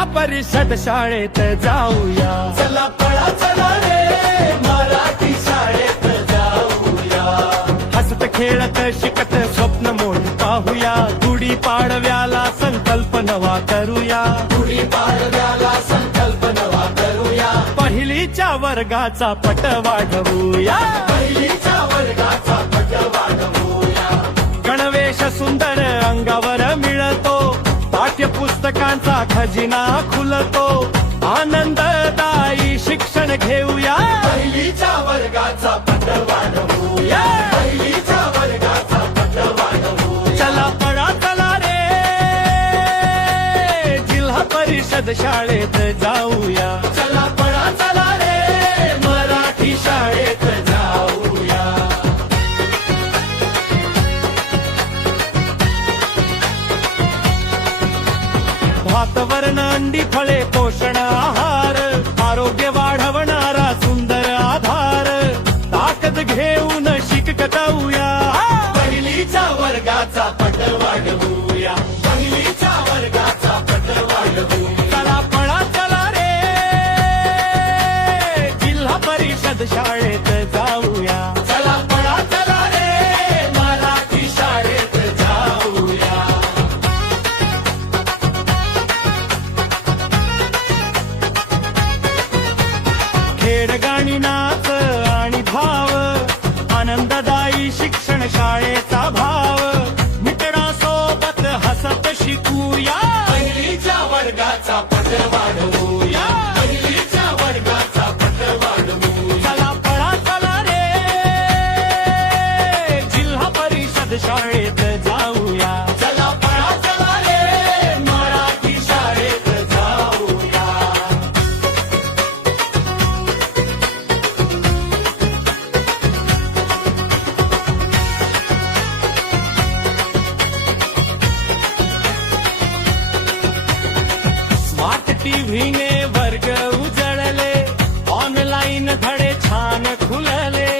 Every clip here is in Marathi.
जिल्हा परिषद शाळेत जाऊया. चला पळा चला रे मराठी शाळेत जाऊया. हसत खेळत शिकत स्वप्न मोठी पाहूया. गुढी पाडव्याला संकल्प नवा करूया. गुढी पाडव्याला संकल्प नवा करूया. पहिलीच्या वर्गाचा पट वाढवूया. पहिलीच्या वर्गाचा पट वाढवूया. गणवेश सुंदर अंगावर मिळतो. पाठ्यपुस्तकांचा खजिना खुलतो. आनंददायी शिक्षण घेऊया. पहिलीच्या वर्गाचा पट वाढवूया. पहिलीच्या वर्गाचा पट वाढवूया. चला पळा चला रे जिल्हा परिषद शाळेत जाऊया. चला पळा चला रे मराठी शाळेत जाऊया. भात वरण अंडी फळे पोषण आहार. आरोग्य वाढवणारा सुंदर आधार. ताकद घेऊन शिकताऊया. पहिलीच्या वर्गाचा पट वाढवूया. पहिलीच्या वर्गाचा पट वाढवूया. चला पळा चला रे जिल्हा परिषद शाळेत जाऊया. चला पळा चला रे मराठी शाळेत जाऊया. खेळ गाणी नाच आणि भाव. आनंददायी शिक्षण शाळेचा भाव. मित्रांसोबत हसत शिकूया. पहिलीच्या वर्गाचा पट वाढवूया. पहिलीच्या वर्गाचा पट वाढवूया. चला पळा चला रे जिल्हा परिषद शाळेत जाऊया. चला पळा चला रे मराठी शाळेत जाऊया. स्मार्ट टीव्हीने वर्ग उजळले. ऑनलाईन धडे छान खुलले.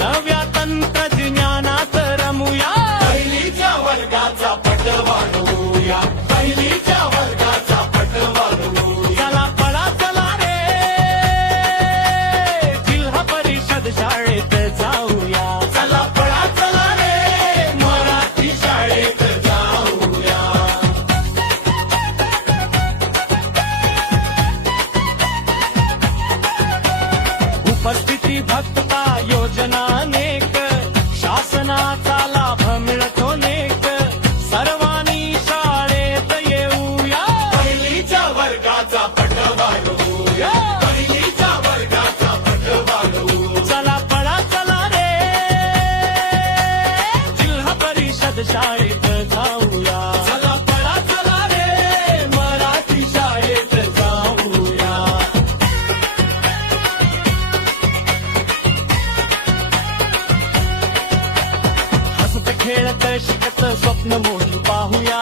नव्या तंत्रज्ञानात रमूया. पहिलीच्या वर्गाचा पट वाढवूया. पहिलीच्या वर्गाचा पट वाढवूया. चला पळा चला रे जिल्हा परिषद शाळेत जाऊया. चला पळा चला रे मराठी शाळेत जाऊया. उपस्थिती भक्तता योजना अनेक. शासनाचा लाभ मिळतो नेक. सर्वांनी शाळेत येऊया. पहिलीच्या वर्गाचा पट वाढवूया. पहिलीच्या वर्गाचा पट वाढवूया. चला पळा चला रे जिल्हा परिषद शाळेत जाऊया. चला पळा चला रे मराठी शाळेत जाऊया. हसत खेळत शिकत स्वप्न मोठी पाहूया.